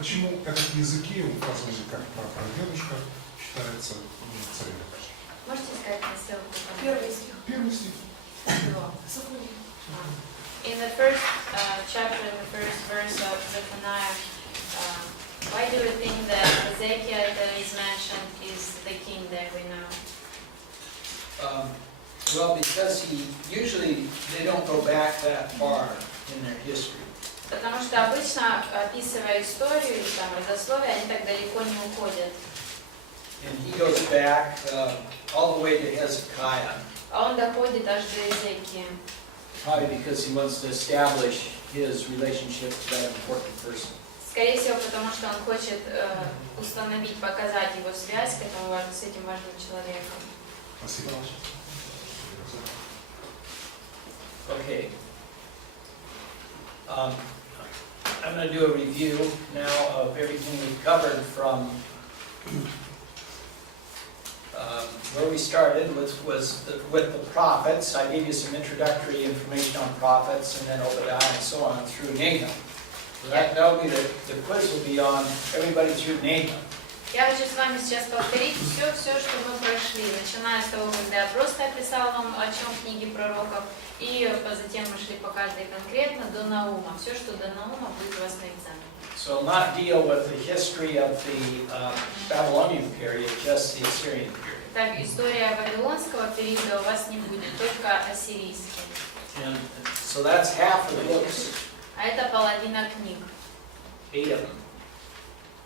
Почему этот языке, указанный как прадедушка, считается царем? Можете сказать на ссылку? Первый стих. Первый стих. In the first chapter, in the first verse of Zephaniah, why do we think that Ezekiel that is mentioned is the king that we know? Well, because usually they don't go back that far in their history. Потому что обычно, описывая историю или там родословие, они так далеко не уходят. And he goes back all the way to Hezekiah. А он доходит аж до Езекии. Probably because he wants to establish his relationship to that important person. Скорее всего, потому что он хочет установить, показать его связь с этим важным человеком. Спасибо. Okay. I'm going to do a review now of everything we've covered from where we started was with the prophets. I gave you some introductory information on prophets, and then Obadiah and so on through Nahum. So that'll be the quiz will be on everybody through Nahum. Я хочу с вами сейчас повторить все, что мы прошли, начиная с того, когда я просто описала вам, о чем книги пророков, и затем мы шли по каждой конкретно до Наума. Все, что до Наума, будет у вас на экзамене. So I'll not deal with the history of the Babylonian period, just the Assyrian period. Так, история вавилонского периода у вас не будет, только ассирийский. And so that's half of the books. А это половина книг. 8 of them.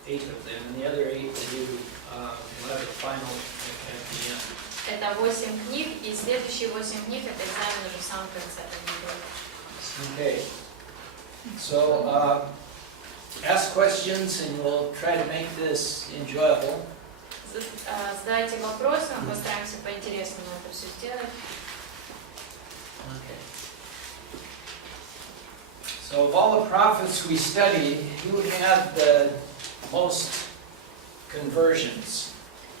8 of them, and the other 8 we'll have the final at the end. Это 8 книг, и следующие 8 книг это экзамен уже в самом конце. Okay. So ask questions, and we'll try to make this enjoyable. Задайте вопросы, мы постараемся по-интересному это все сделать. Okay. So of all the prophets we studied, who had the most conversions?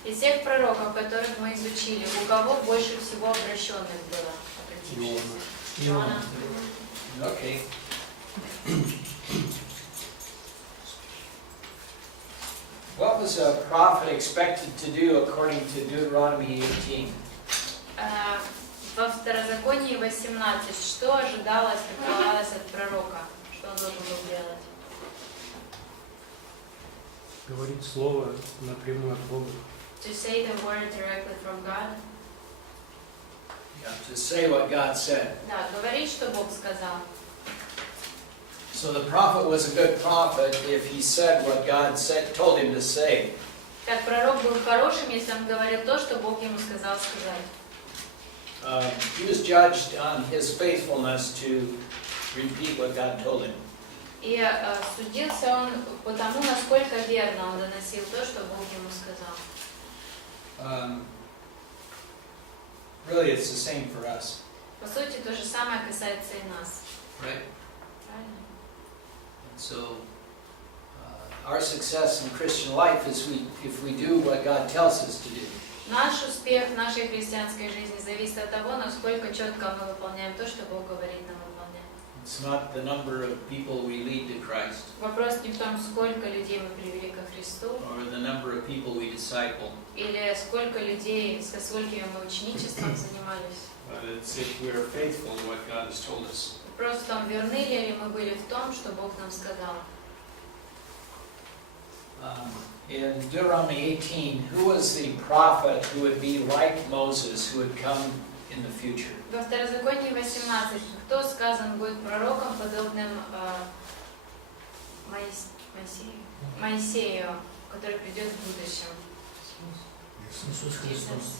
Из всех пророков, которых мы изучили, у кого больше всего обращенных было? Иоанна. Okay. What was a prophet expected to do according to Deuteronomy 18? Во Второзаконии 18, что ожидалось, предполагалось от пророка? Что он должен был делать? Говорить слово напрямую от Бога. To say the word directly from God? Yeah, to say what God said. Да, говорить, что Бог сказал. So the prophet was a good prophet if he said what God told him to say. Так, пророк был хорошим, если он говорил то, что Бог ему сказал сказать. He was judged on his faithfulness to repeat what God told him. И судился он по тому, насколько верно он доносил то, что Бог ему сказал. Really, it's the same for us. По сути, то же самое касается и нас. Right? Правильно? So, our success in Christian life is if we do what God tells us to do. Наш успех в нашей христианской жизни зависит от того, насколько четко мы выполняем то, что Бог говорит нам выполнять. It's not the number of people we lead to Christ, Вопрос не в том, сколько людей мы привели ко Христу, or the number of people we disciple, или сколько людей, со сколькими мы ученичеством занимались. but it's if we're faithful to what God has told us. Вопрос в том, верны ли мы были в том, что Бог нам сказал. In Deuteronomy 18, who was the prophet who would be like Moses, who would come in the future? Во Второзаконии 18, кто сказан будет пророком, подобным Моисею, который придет в будущем? Иисус Христос.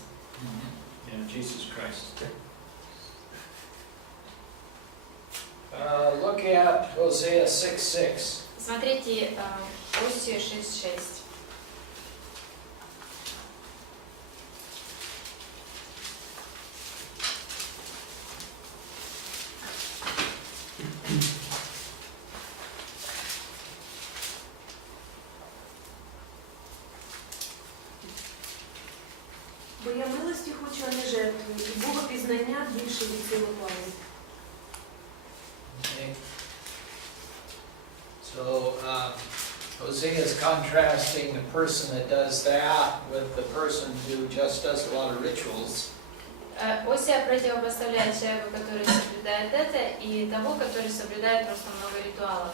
Yeah, Jesus Christ. Look at Hosea 6:6. Смотрите, Осия 6:6. Бо я милості хочу, а не жертву, і богопізнання більше від сили пам'яті. Okay. So Hosea is contrasting the person that does that with the person who just does a lot of rituals. Осия противопоставляет человеку, который соблюдает это, и того, который соблюдает просто много ритуалов.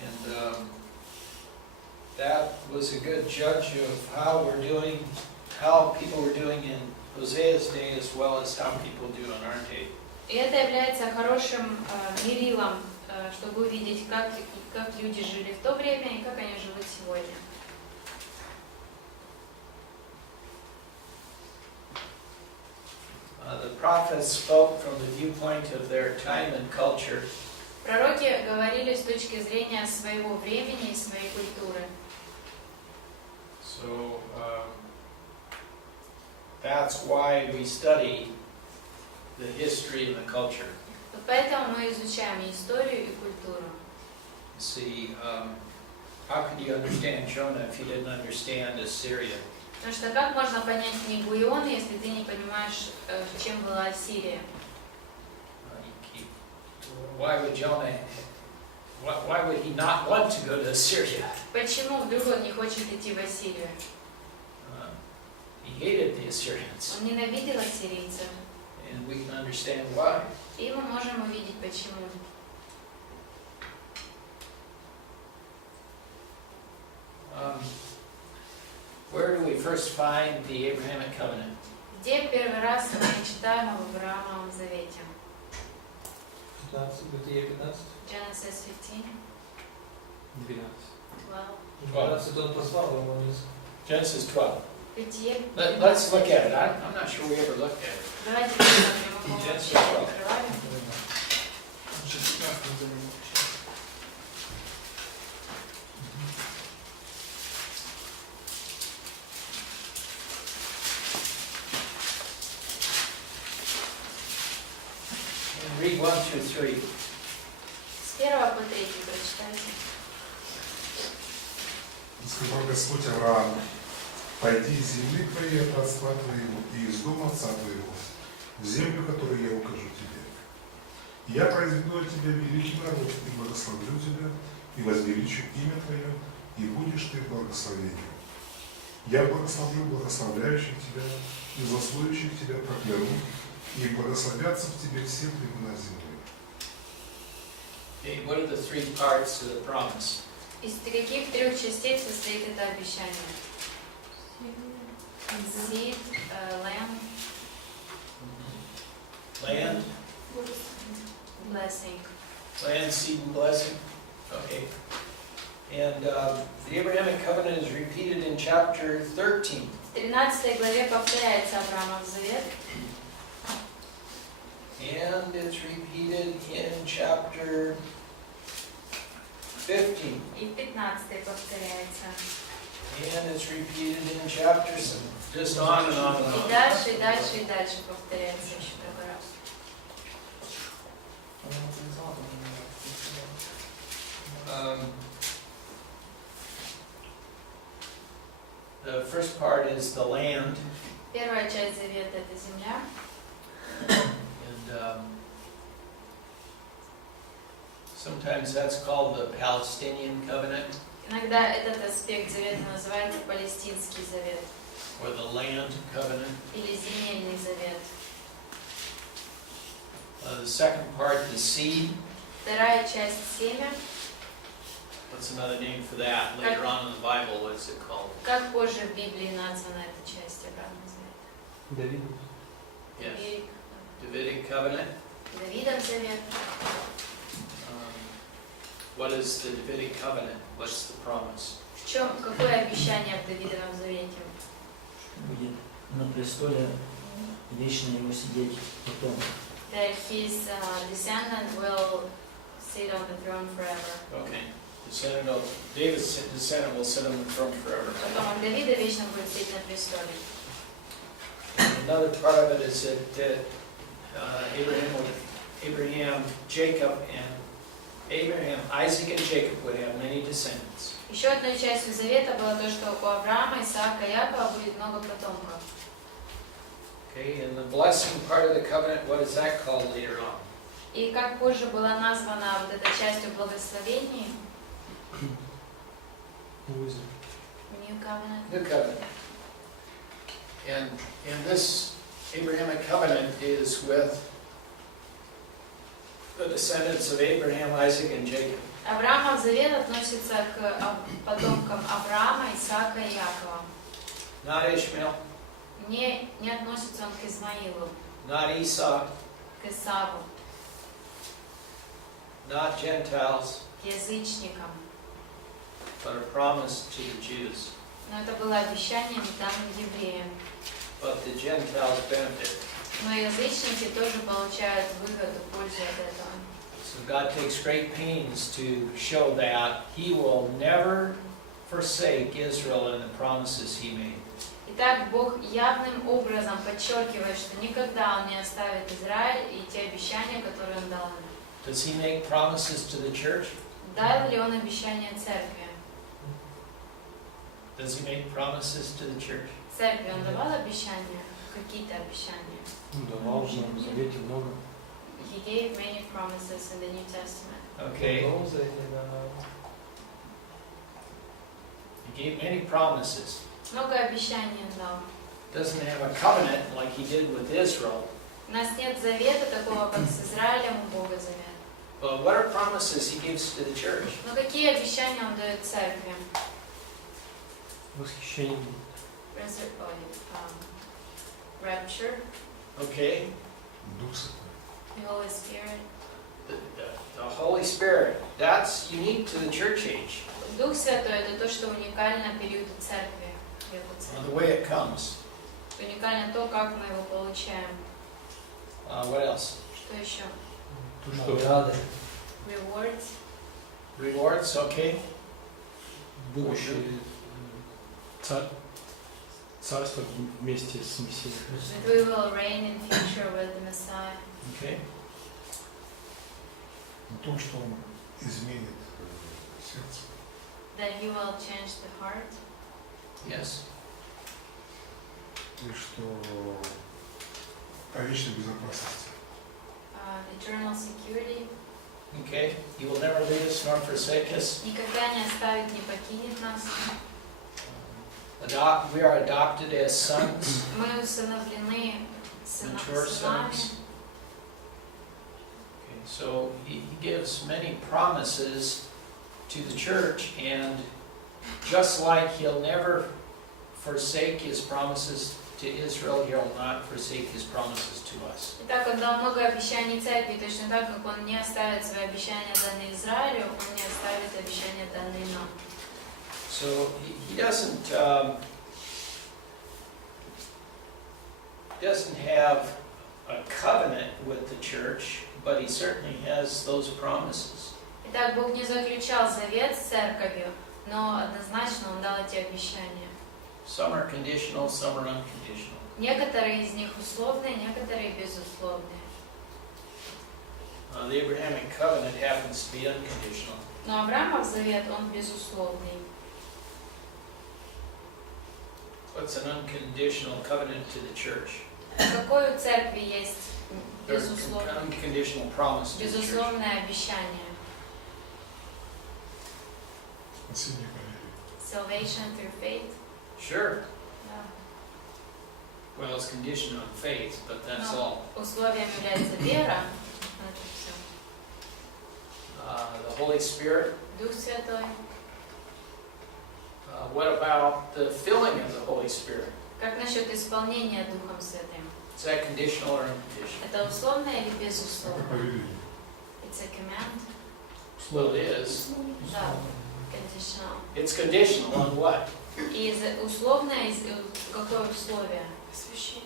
And that was a good judge of how people were doing in Hosea's day as well as how people do in our day. И это является хорошим мерилом, чтобы увидеть, как люди жили в то время и как они живут сегодня. The prophets spoke from the viewpoint of their time and culture. Пророки говорили с точки зрения своего времени и своей культуры. So that's why we study the history and the culture. Вот поэтому мы изучаем историю и культуру. See, how could you understand Jonah if you didn't understand Assyria? Потому что как можно понять книгу Ионы, если ты не понимаешь, чем была Ассирия? Why would Jonah? Why would he not want to go to Assyria? Почему вдруг он не хочет идти в Ассирию? He hated the Assyrians, Он ненавидел ассирийцев. and we can understand why. И мы можем увидеть, почему. Where do we first find the Abrahamic covenant? Где первый раз мы читаем об Авраамовом завете? 15, Бытие 15, Genesis 15, 12. 12. 12 он послал ему несколько. Genesis 12. Бытие. Let's look at it. I'm not sure we ever looked at it. Давайте посмотрим, мы вообще не открывали. Read 1 through 3. С 1 по 3 прочитайте. И сказал Господь Аврааму: «Пойди из земли твоей, от родства твоего, и из дома отца твоего, в землю, которую я укажу тебе. Я произведу от тебя великий народ, и благословлю тебя, и возвеличу имя твое, и будешь ты благословением. Я благословлю благословляющих тебя, и злословящих тебя прокляну, и благословятся в тебе все племена земли». Okay, what are the three parts of the promise? Из каких трех частей состоит это обещание? Seed, lamb, Land, blessing. land, seed, and blessing. Okay. And the Abrahamic covenant is repeated in chapter 13. В 13 главе повторяется Авраамов завет. And it's repeated in chapter 15. И в 15 повторяется. And it's repeated in chapter 7. Just on and on and И on. дальше, и дальше, и дальше повторяется еще много раз. The first part is the land. Первая часть завета — это земля. And sometimes that's called the Palestinian covenant, Иногда этот аспект завета называется Палестинский завет or the land covenant. или Земельный завет. The second part, the seed. Вторая часть — семя. What's another name for that? Later on in the Bible, what's it called? Как позже в Библии названа эта часть Авраамова завета? Давид. Yes. Davidic covenant. Давидов завет. What is the Davidic covenant? What's the promise? В чем, какое обещание в Давидовом завете? Будет на престоле вечно его сидеть потом. That his descendant will sit on the throne forever. Okay. David's descendant will sit on the throne forever. Потом Давида вечно будет сидеть на престоле. Another part of it is that Isaac and Jacob would have many descendants. Еще одной частью завета было то, что у Авраама, Исаака и Якова будет много потомков. Okay, and the blessing part of the covenant, what is that called later on? И как позже была названа вот эта часть о благословении? Who is it? New covenant. New covenant. And this Abrahamic covenant is with the descendants of Abraham, Isaac, and Jacob. Авраамов завет относится к потомкам Авраама, Исаака и Якова. Not Ishmael, Не относится он к Измаилу, not Esau, к Исаву, not Gentiles, к язычникам. but a promise to the Jews. Но это было обещанием, данным евреям. But the Gentiles benefit. Но язычники тоже получают выгоду, пользу от этого. So God takes great pains to show that He will never forsake Israel and the promises He made. Итак, Бог явным образом подчеркивает, что никогда Он не оставит Израиль и те обещания, которые Он дал им. Does He make promises to the church? Дал ли Он обещания церкви? Does He make promises to the church? Церкви Он давал обещания? Какие-то обещания? Ну, давал в Новом Завете много. He gave many promises in the New Testament. Okay. В Новом Завете, да. He gave many promises. Много обещаний Он дал. Doesn't have a covenant like He did with Israel. У нас нет завета такого, как с Израилем у Бога завет. But what are promises He gives to the church? Но какие обещания Он дает церкви? Восхищение. Rapture, Okay. Дух Святой. the Holy Spirit. The Holy Spirit, that's unique to the church age. Дух Святой — это то, что уникально периоду церкви. The way it comes. Уникально то, как мы его получаем. What else? Что еще? То, что Награды. Rewards. Rewards, okay. будущее царство вместе с Мессией. That we will reign in future with the Messiah. Okay. О том, что Он изменит сердце. That He will change the heart. Yes. И что о вечной безопасности. Eternal security. Okay. He will never leave us nor forsake us. Никогда не оставит, не покинет нас. We are adopted as sons. Мы усыновлены Mature сынами. sons. Okay. So he gives many promises to the church, and just like He'll never forsake His promises to Israel, He'll not forsake His promises to us. Итак, Он дал много обещаний церкви, точно так, как Он не оставит свои обещания, данные Израилю, Он не оставит обещания, данные нам. So he doesn't have a covenant with the church, but He certainly has those promises. Итак, Бог не заключал завет с церковью, но однозначно Он дал эти обещания. Some are conditional, some are unconditional. Некоторые из них условные, некоторые безусловные. The Abrahamic covenant happens to be unconditional. Но Авраамов завет, он безусловный. What's an unconditional covenant to the church? Какой у церкви есть There's безусловное, unconditional promise to the church. безусловное обещание? Спасение по вере. Salvation through faith. Sure. Да. Well, it's conditioned on faith, but that's No. all. Условием является вера. Это все. The Holy Spirit. Дух Святой. What about the filling of the Holy Spirit? Как насчет исполнения Духом Святым? Is that conditional or unconditional? Это условное или Это безусловное? повеление. It's a command. Well, it is. Да. Conditional. It's conditional on what? И условное, какое условие? Освящение.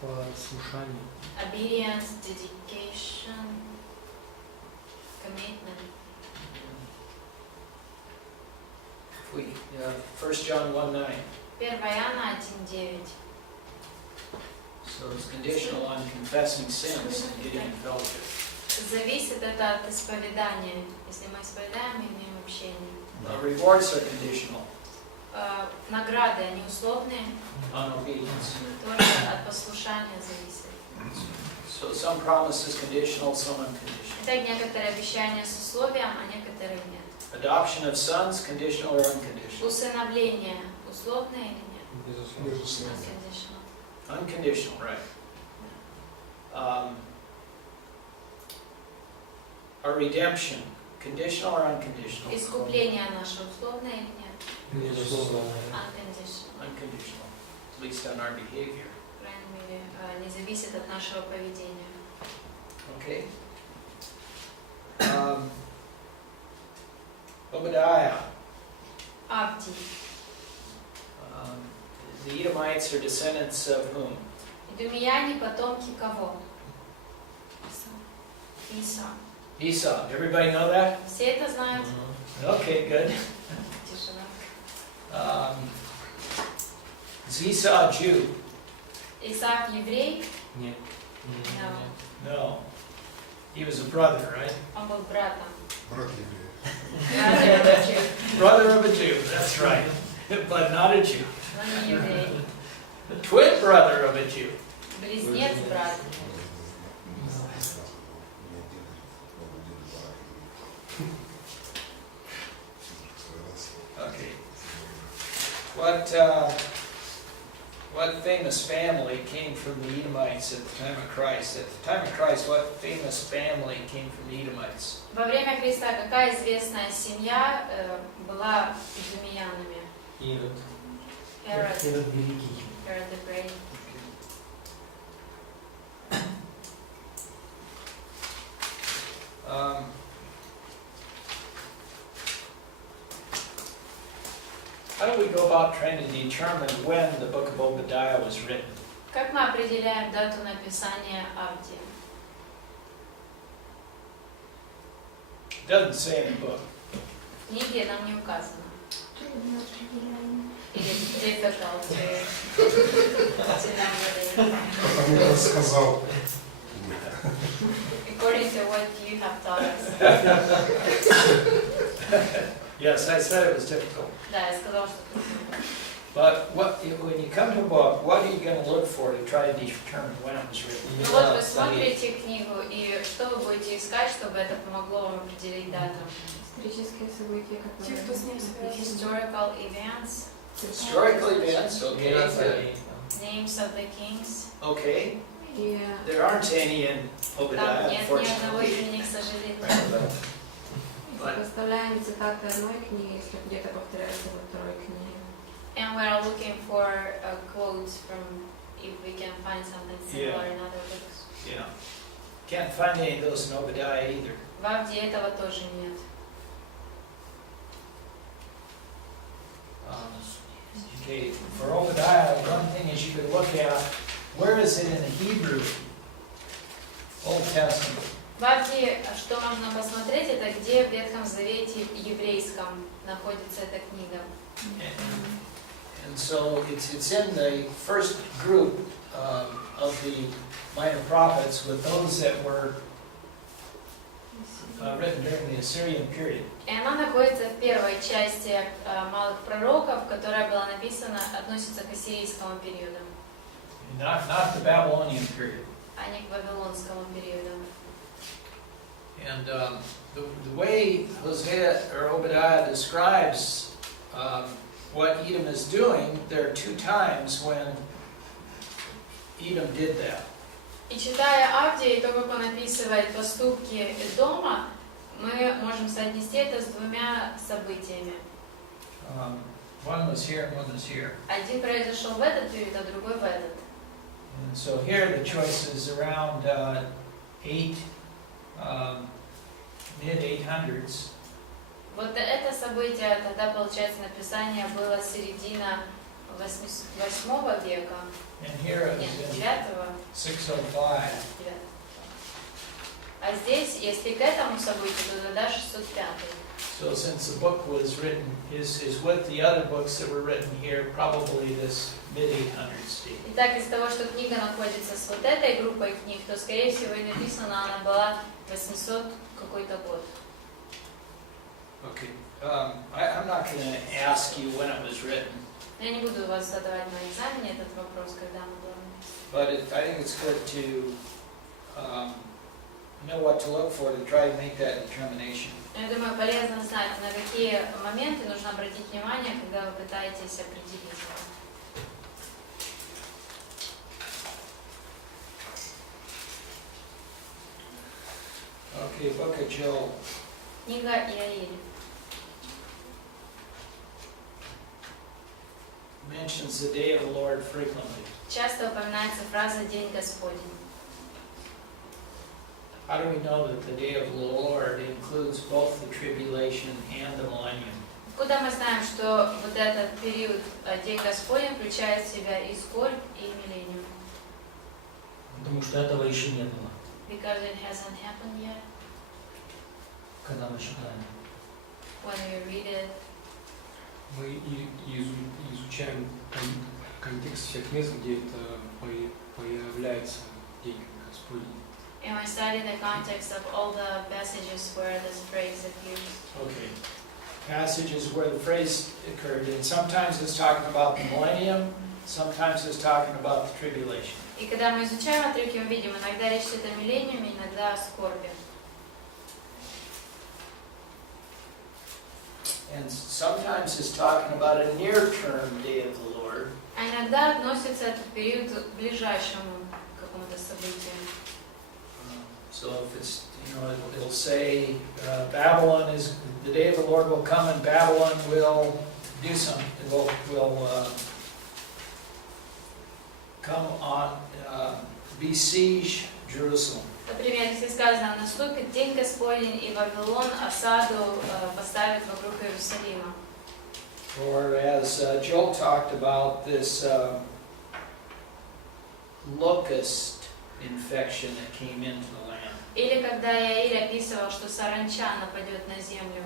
Послушание. Obedience, dedication, commitment. If we, 1 John 1:9. 1 Иоанна 1:9. So it's conditional on confessing sins and getting in fellowship. Зависит это от исповедания. Если мы исповедаем, мы имеем общение. Rewards are conditional Награды, они условные, on obedience. тоже от послушания зависит. So some promises conditional, some unconditional. Итак, некоторые обещания с условием, а некоторые нет. Adoption of sons, conditional or unconditional? Усыновление условное или нет? Безусловно. Безусловно. Unconditional. Unconditional, right. A redemption, conditional or unconditional? Искупление наше условное или нет? Безусловно. Unconditional. Unconditional, at least on our behavior. По крайней мере, не зависит от нашего поведения. Okay. Obadiah. Авдий. The Edomites are descendants of whom? Идумеяне потомки кого? Иса. Esau. Everybody know that? Все это знают? Okay, good. Тишина. Is Esau a Jew? Исаак еврей? Нет. No. No. He was a brother, right? Он был братом. Брат еврей. Brother of a Jew, that's right. But not a Jew. Но не еврей. Twin brother of a Jew. Близнец брат. Okay. What famous family came from the Edomites at the time of Christ? At the time of Christ, what famous family came from the Edomites? Во время Христа какая известная семья была идумеянами? Ирод. Herod. Ирод Великий. Herod the Great. How do we go about trying to determine when the book of Obadiah was written? Как мы определяем дату написания Авдия? It doesn't say in the book. В книге нам не указано. Или difficult to number. Потому что сказал. According to what you have taught us. Yes, I said it was difficult. Да, я сказала, что трудно. But when you come to a book, what are you going to look for to try to determine when it was written? Ну вот вы смотрите книгу, и что вы будете искать, чтобы это помогло вам определить дату? Исторические события, Те, кто с ним связан. Historical events, Historical events, okay. Царей, names of the kings. Okay. И There aren't any in Там Obadiah, нет ни одного unfortunately. имени, к сожалению. сопоставляем цитаты одной книги, если где-то повторяется во второй книге. And we are looking for quotes from if we can find something similar in other books. Yeah. Can't find any of those in Obadiah either. В Авдии этого тоже нет. Okay, for Obadiah, one thing is you could look at, where is it in the Hebrew Old Testament? В Авдии, что можно посмотреть, это где в Ветхом Завете еврейском находится эта книга. And so it's in the first group of the minor prophets with those that were written during the Assyrian period. И она находится в первой части малых пророков, которая была написана, относится к ассирийскому периоду, Not the Babylonian period. а не к вавилонскому периоду. And the way Hosea or Obadiah describes what Edom is doing, there are two times when Edom did that. И читая Авдия, и то, как он описывает поступки Эдома, мы можем соотнести это с двумя событиями. One was here and one was here. Один произошел в этот период, а другой в этот. And so here the choice is around mid-800s. Вот это событие, тогда, получается, написание было середина 8 века, And here it нет, was in 9-го. 605. А здесь, если к этому событию, то тогда 605. So since the book was written, is with the other books that were written here, probably this mid-800s date. Итак, из того, что книга находится с вот этой группой книг, то, скорее всего, и написана она была 800 какой-то год. Okay. I'm not going to ask you when it was written, Я не буду вас задавать на экзамене этот вопрос, когда оно было написано. but I think it's good to know what to look for to try to make that determination. Я думаю, полезно знать, на какие моменты нужно обратить внимание, когда вы пытаетесь определить это. Okay, book of Joel. Книга Иаиля. Mentions the day of the Lord frequently. Часто упоминается фраза «День Господень». How do we know that the day of the Lord includes both the tribulation and the millennium? Откуда мы знаем, что вот этот период, День Господень, включает в себя и скорбь, и миллениум? Потому что этого еще не было, Because it hasn't happened yet. когда мы читаем. When we read it, Мы изучаем контекст всех мест, где это появляется День Господень. and we study the context of all the passages where this phrase appears. Okay. Passages where the phrase occurred, and sometimes it's talking about the millennium, sometimes it's talking about the tribulation. И когда мы изучаем отрывки, мы видим, иногда речь идет о миллениуме, иногда о скорби. And sometimes it's talking about a near-term day of the Lord, А иногда относится этот период к ближайшему какому-то событию. So if it's, it'll say Babylon is, the day of the Lord will come and Babylon will do something, will come on, besiege Jerusalem. Например, если сказано, наступит день Господень, и Вавилон осаду поставит вокруг Иерусалима. Or as Joel talked about this locust infection that came into the land. Или когда Иаиль описывал, что саранча нападет на землю.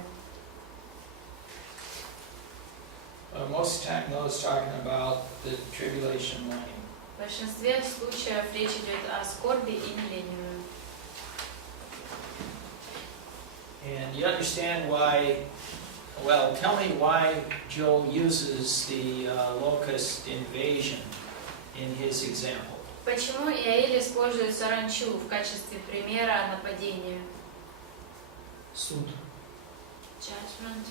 Most of the time, those talking about the tribulation millennium. В большинстве случаев речь идет о скорби и миллениуме. And you understand why, well, tell me why Joel uses the locust invasion in his example. Почему Иаиль использует саранчу в качестве примера нападения? Суд. Judgment.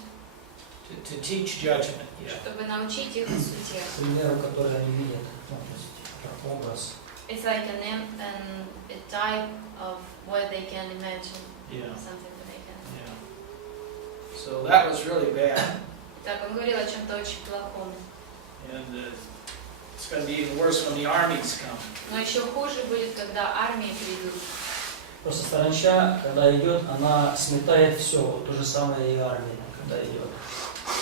To teach judgment, yeah. Чтобы научить их о суде. К примеру, который они видят, ну, то есть как образ. It's like a type of what they can imagine. Yeah. Something that they can. Yeah. So that was really bad. Так, он говорил о чем-то очень плохом. And it's going to be even worse when the armies come. Но еще хуже будет, когда армии придут. Просто саранча, когда идет, она сметает все. То же самое и армия, когда идет.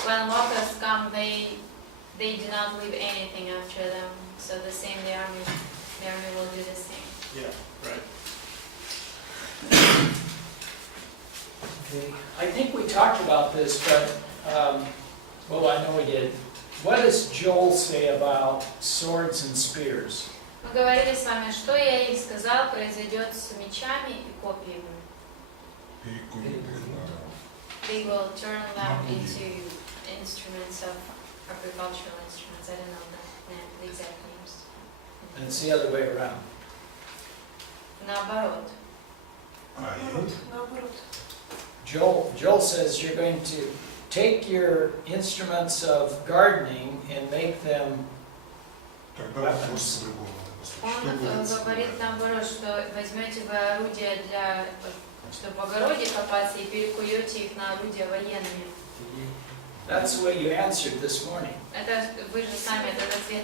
When locusts come, they do not leave anything after them. So the same, the army will do the same. Yeah, right. Okay. I think we talked about this, but, well, I know we did. What does Joel say about swords and spears? Мы говорили с вами, что Иаиль сказал, произойдет с мечами и копьями. They will turn them into instruments of agricultural instruments. I don't know the exact names. And it's the other way around. Наоборот. Наоборот. Joel says you're going to take your instruments of gardening and make them weapons. Он говорит наоборот, что возьмете вы орудия для, чтобы в огороде копаться, и перекуете их на орудия военные. That's the way you answered this morning. Это вы же сами этот ответ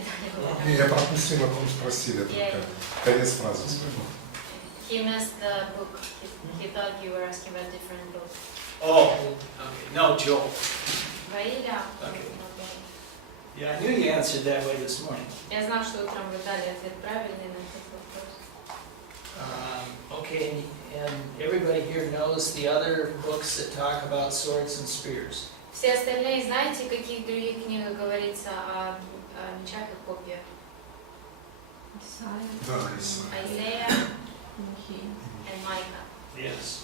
дали. Я пропустил, о ком спросили, только конец фразы скажу. He missed the book. He thought you were asking about different book. Oh, okay. No, Joel. Ваиля. Okay. Yeah, I knew you answered that way this morning. Я знал, что утром вы дали ответ правильный на этот вопрос. Okay, and everybody here knows the other books that talk about swords and spears. Все остальные знаете, в каких других книгах говорится о мечах и копьях? Исайя, Да, Исайя. Isaiah Михея. and Micah. Yes.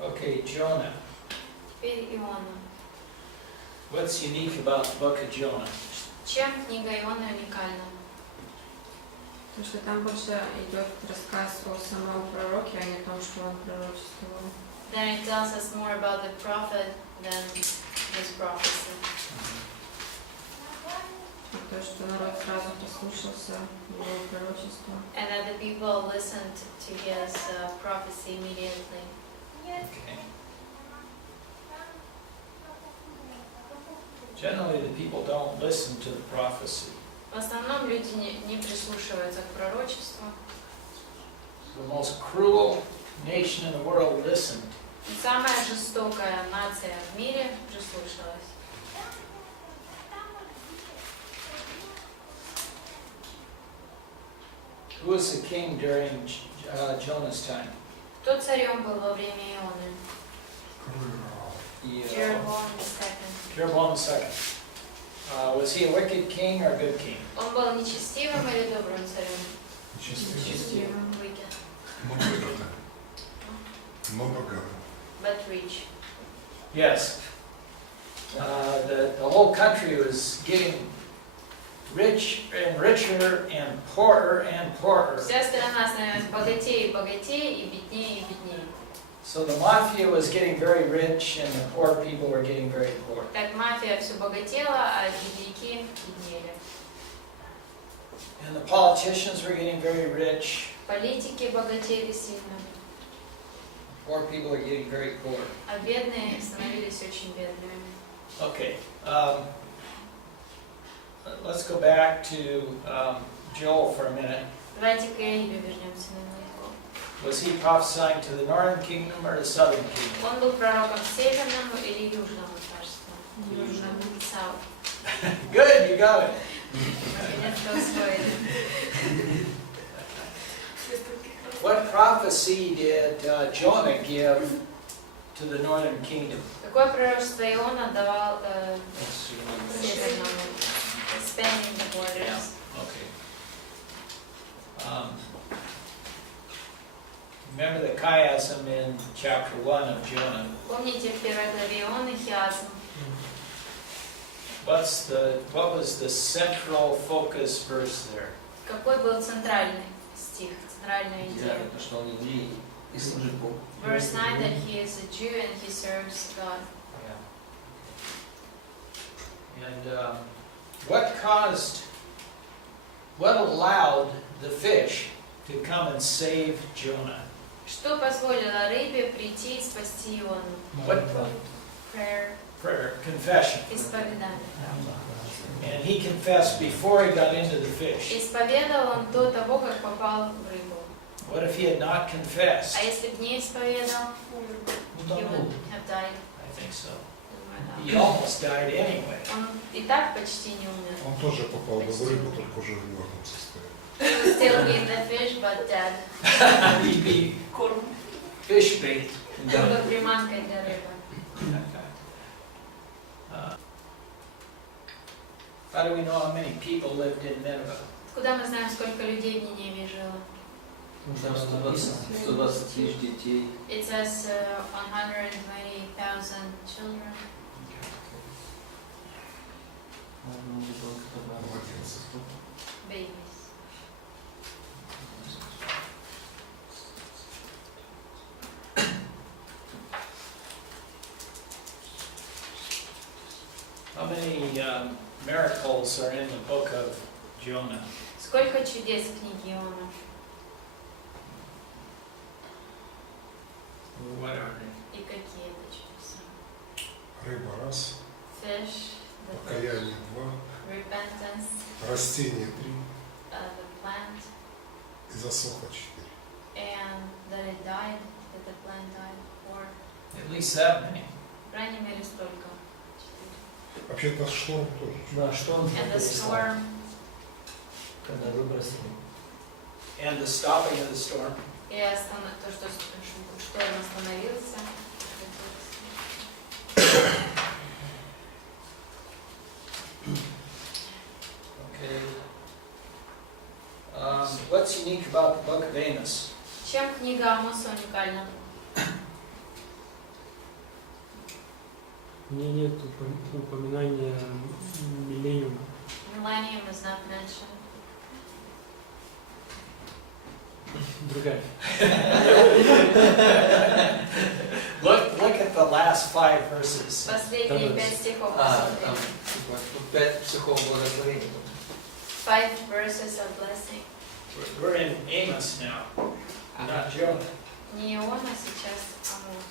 Okay, Jonah. И теперь Иона. What's unique about the book of Jonah? Чем книга Ионы уникальна? Потому что там больше идет рассказ о самом пророке, а не о том, что он пророчествовал. Then it tells us more about the prophet than his prophecy. И то, что народ сразу послушался его пророчества. And that the people listened to his prophecy immediately. Okay. Generally, the people don't listen to the prophecy. В основном люди не прислушиваются к пророчеству. The most cruel nation in the world listened. И самая жестокая нация в мире прислушалась. Who was the king during Jonah's time? Кто царем был во время Ионы? Yeah. Jeroboam II. Jeroboam II. Was he a wicked king or a good king? Он был нечестивым или добрым царем? Нечестивым, Wicked, но богатым. Но богатым. but rich. Yes. The whole country was getting rich and richer and poorer and poorer. Вся страна становилась богатее и богатее, и беднее и беднее. So the mafia was getting very rich and the poor people were getting very poor. Так мафия все богатела, а бедняки беднели. And the politicians were getting very rich. Политики богатели сильно, Poor people are getting very poor. а бедные становились очень бедными. Okay. Let's go back to Joel for a minute. Давайте к Иове вернемся на минутку. Was he prophesying to the northern kingdom or the southern kingdom? Он был пророком северному или южному царству? Южному. South. Good, you got it. Наконец-то усвоили. What prophecy did Jonah give to the northern kingdom? Какое пророчество Иона давал северному? Expanding the borders. Okay. Remember the chiasm in chapter 1 of Jonah. Помните в первой главе Ионы хиазм? What was the central focus verse there? Какой был центральный стих, центральная идея? То, что он еврей и служит Богу. Verse 9, that he is a Jew and he serves God. Yeah. And what allowed the fish to come and save Jonah? Что позволило рыбе прийти и спасти Иону? What Prayer, confession. исповедание. And he confessed before he got into the fish. Исповедовал он до того, как попал в рыбу. What if he had not confessed? А если бы не исповедал, he would have died. I think so. Думаю, да. He almost died anyway. Он и так почти не умер. Он тоже попал бы в рыбу, только уже в мертвом состоянии. He would still be in the fish, but dead. He'd be fish bait. Он был приманкой для рыбы. How do we know how many people lived in Nineveh? Откуда мы знаем, сколько людей в Ниневе жило? Там 120 тысяч детей. It says 120,000 children. Младенцы. Babies. How many miracles are in the book of Jonah? Сколько чудес в книге Иона? What are they? И какие это чудеса? Рыба раз, Fish, the fish, покаяние два, repentance, растение три the plant, и засуха четыре. and that it died, that the plant died, or, At least that many. по крайней мере, столько. Четыре. Вообще-то шторм тоже. Да, шторм. And the storm, Когда выбросили. And the stopping of the storm. и то, что шторм остановился. Okay. What's unique about the book of Amos? Чем книга Амоса уникальна? Мне нет упоминания миллениума. Millennium is not mentioned. Другая. Look at the last 5 verses. Последние Давай. 5 стихов Там посмотрим. 5 стихов благословения. 5 verses of blessing. We're in Amos now, not Jonah. Не Иона сейчас, Амос.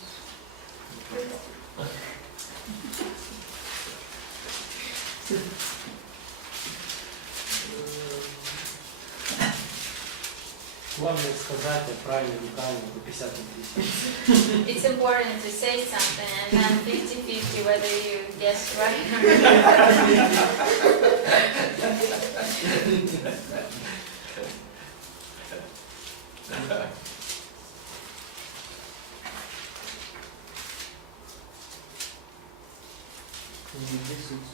Главное сказать, а правильно, неправильно, по 50 на 50. It's important to say something and then 50-50 whether you guess right or not.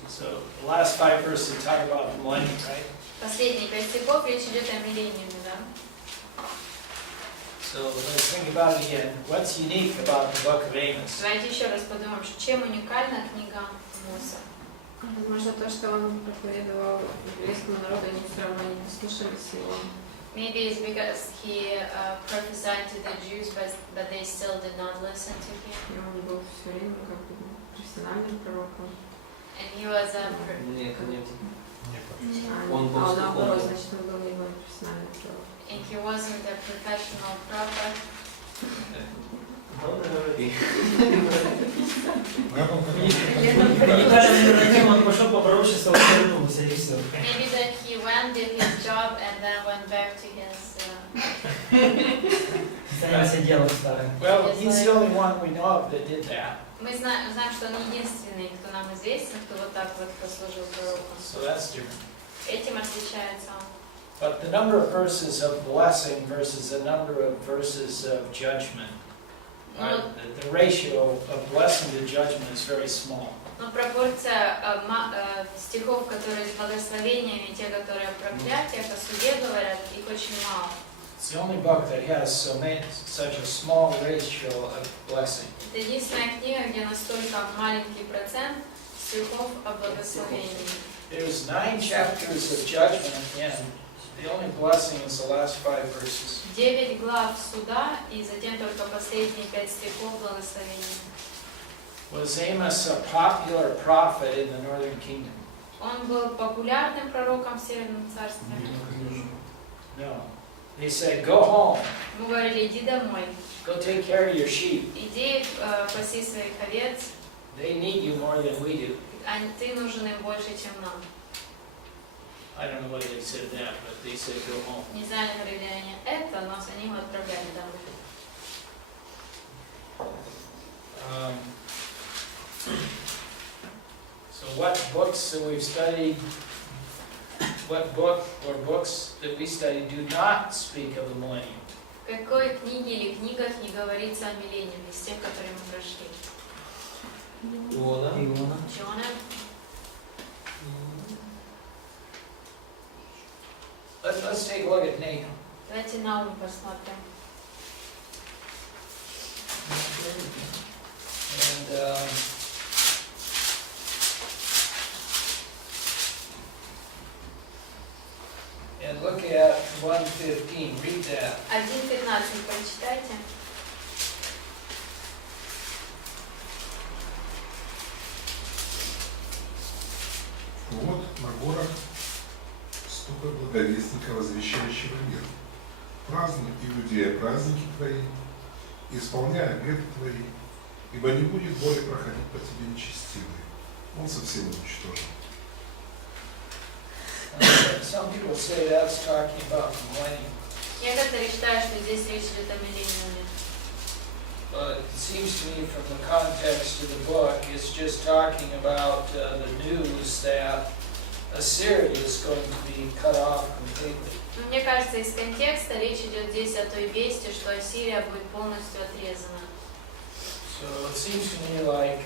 So the last 5 verses talk about the millennium, right? Последние 5 стихов речь идет о миллениуме, да? So let's think about it again. What's unique about the book of Amos? Давайте еще раз подумаем, чем уникальна книга Амоса. Возможно, то, что он проповедовал еврейскому народу, они все равно не послушались его. Maybe it's because he prophesied to the Jews, but they still did not listen to him. И он был все время как бы профессиональным пророком. And he was a Нет, нет. Он был наоборот, духовным. значит, он был не профессиональным пророком. and he wasn't a professional prophet. Наверное, он пошел по пророчеству, вернулся и все. Maybe that he went, did his job, and then went back to his. Занялся делом старым. Well, he's the only one we know of that did that. Мы знаем, что он единственный, кто нам известен, кто вот так вот послужил пророку. So that's different. Этим отличается он. But the number of verses of blessing versus the number of verses of judgment, the ratio of blessing to judgment is very small. Но пропорция стихов, которые с благословениями, и те, которые о проклятиях, о суде говорят, их очень мало. It's the only book that has such a small ratio of blessing. Это единственная книга, где настолько маленький процент стихов о благословении. There's 9 chapters of judgment again. The only blessing is the last 5 verses. 9 глав суда, и затем только последние 5 стихов благословения. Was Amos a popular prophet in the northern kingdom? Он был популярным пророком в Северном царстве. No. They said, go home, Ему говорили, иди домой, go take care of your sheep. иди паси своих овец, They need you more than we do. а ты нужен им больше, чем нам. I don't know whether they said that, but they said go home. Не знали, говорили они это, но они его отправляли домой. So what books that we've studied, what book or books that we studied do not speak of the millennium? В какой книге или книгах не говорится о миллениуме, из тех, которые мы прошли? Иона. Джона? Let's take a look at Nahum. Давайте Наум посмотрим. And look at 1:15. Read that. 1:15 прочитайте. Вот на горах стука благовестника, возвещающего мир. Празднуй, Иудея, праздники твои, исполняй обеты твои, ибо не будет боли проходить по тебе нечестивый. Он совсем уничтожен. Some people say that's talking about the millennium, Некоторые считают, что здесь речь идет о миллениуме. but it seems to me from the context of the book, it's just talking about the news that Assyria is going to be cut off completely. Но мне кажется, из контекста речь идет здесь о той вести, что Ассирия будет полностью отрезана. So it seems to me like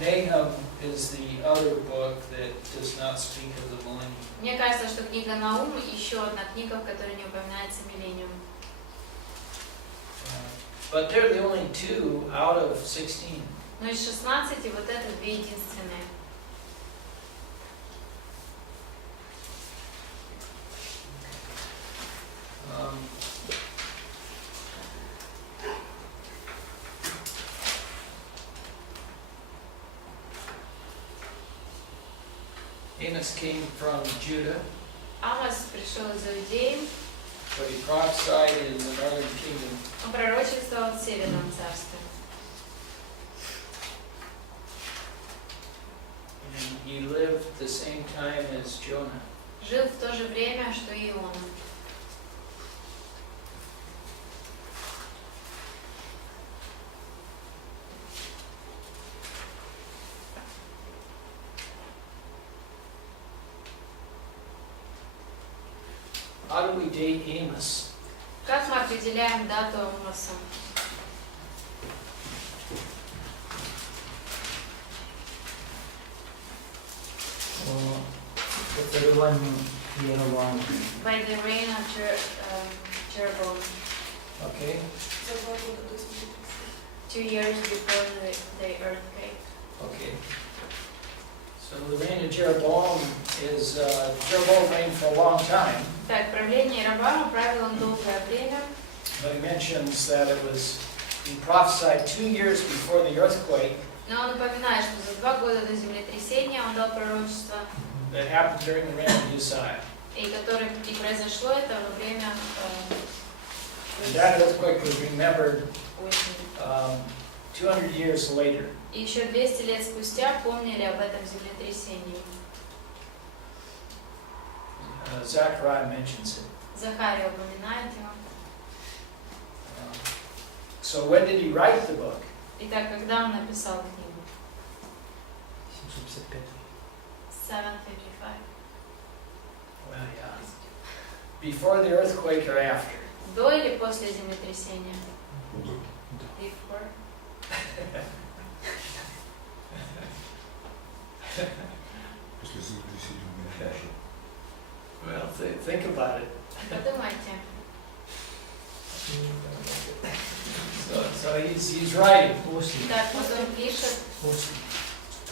Nahum is the other book that does not speak of the millennium. Мне кажется, что книга Наум еще одна книга, в которой не упоминается миллениум. But they're the only 2 out of 16. Но из 16 вот это две единственные. Amos came from Judah, Амос пришел из Иудеи, but he prophesied in the northern kingdom. он пророчествовал в Северном царстве. And he lived the same time as Jonah. Жил в то же время, что и Иона. How do we date Amos? Как мы определяем дату Амоса? По цареванию Иеровоама. By the reign of Jeroboam. Okay. 2 years before the earthquake. Okay. So the reign of Jeroboam is Jeroboam reigned for a long time, Так, правление Иеробоама правило долгое время, but he mentions that it was he prophesied 2 years before the earthquake но он напоминает, что за 2 года до землетрясения он дал пророчество, that happened during the reign of Uzziah. и произошло это во время And that earthquake was remembered осени. 200 years later. И еще 200 лет спустя помнили об этом землетрясении. Zechariah mentions it. Захария упоминает его. So when did he write the book? Итак, когда он написал книгу? 755. 755. Well, yeah. Before the earthquake or after? До или после землетрясения? До. Before. После землетрясения у меня тоже. Well, think about it. Подумайте. So he's writing. Так, вот он пишет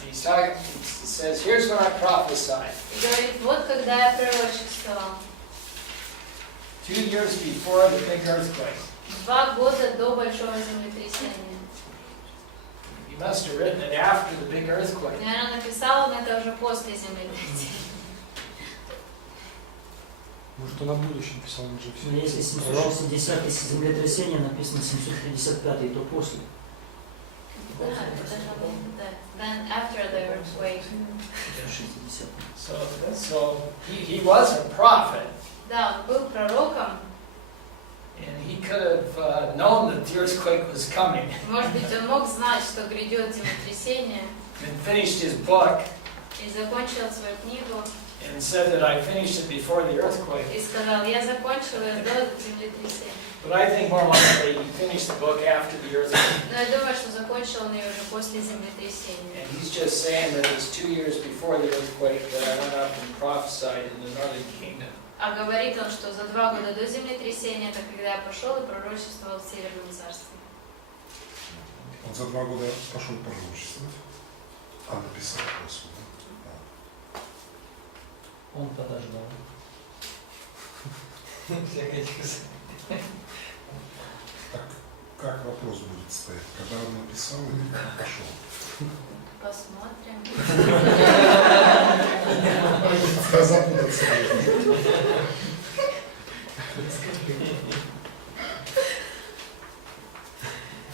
He's talking. He says, "Here's when I prophesied. и говорит, вот когда я пророчествовал. 2 years before the big earthquake." 2 года до большого землетрясения. He must have written it after the big earthquake. Наверное, написал он это уже после землетрясения. Может, он о будущем писал, он же все. Но если 760 землетрясение написано 755, то после. Да, это же да. Then after the earthquake. 60. So he was a prophet, Да, он был пророком. and he could have known that the earthquake was coming, Может быть, он мог знать, что грядет землетрясение, and finished his book, и закончил свою книгу, and said that I finished it before the earthquake. и сказал, я закончил ее до землетрясения. But I think more likely he finished the book after the earthquake. Но я думаю, что закончил он ее уже после землетрясения. And he's just saying that it was 2 years before the earthquake that I went up and prophesied in the northern kingdom. А говорит он, что за 2 года до землетрясения, это когда я пошел и пророчествовал в Северном царстве. Он за 2 года пошел пророчествовать, а написал после. Он подождал. Так, как вопрос будет стоять? Когда он написал или когда пошел? Посмотрим. Запутаться можно.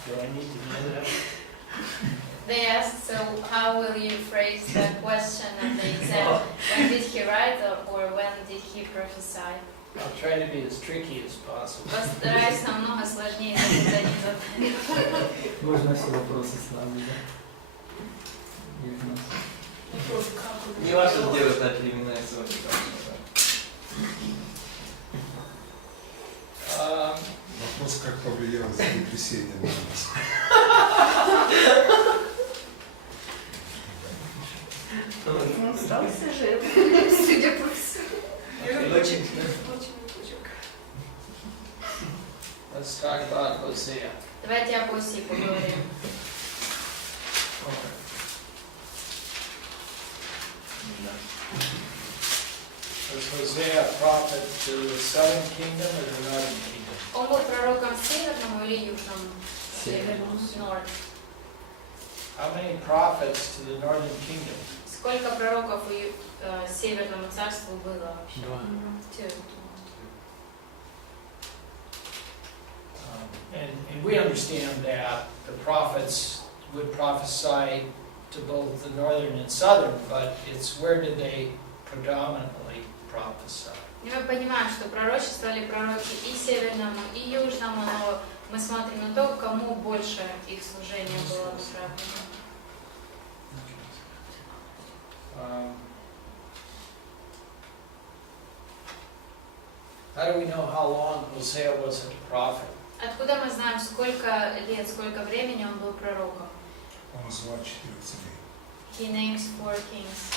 Do I need to know that? They asked, so how will you phrase the question of the exam? When did he write or when did he prophesy? I'll try to be as tricky as possible. Постараюсь намного сложнее задать. Можно все вопросы сравнить, да? Не ваше дело дать временные сроки. Вопрос, как повлияло землетрясение на нас. Он остался жив, судя по всему. Очень. Let's talk about Hosea. Давайте о Осии поговорим. Was Hosea a prophet to the southern kingdom or the northern kingdom? Он был пророком северному или южному? Северному. North. How many prophets to the northern kingdom? Сколько пророков северному царству было вообще? Два. Two. And we understand that the prophets would prophesy to both the northern and southern, but it's where did they predominantly prophesy? И мы понимаем, что пророчествовали пророки и северному, и южному, но мы смотрим на то, кому больше их служение было направлено. How do we know how long Hosea was a prophet? Откуда мы знаем, сколько лет, сколько времени он был пророком? Он назвал 4 царей. He names 4 kings.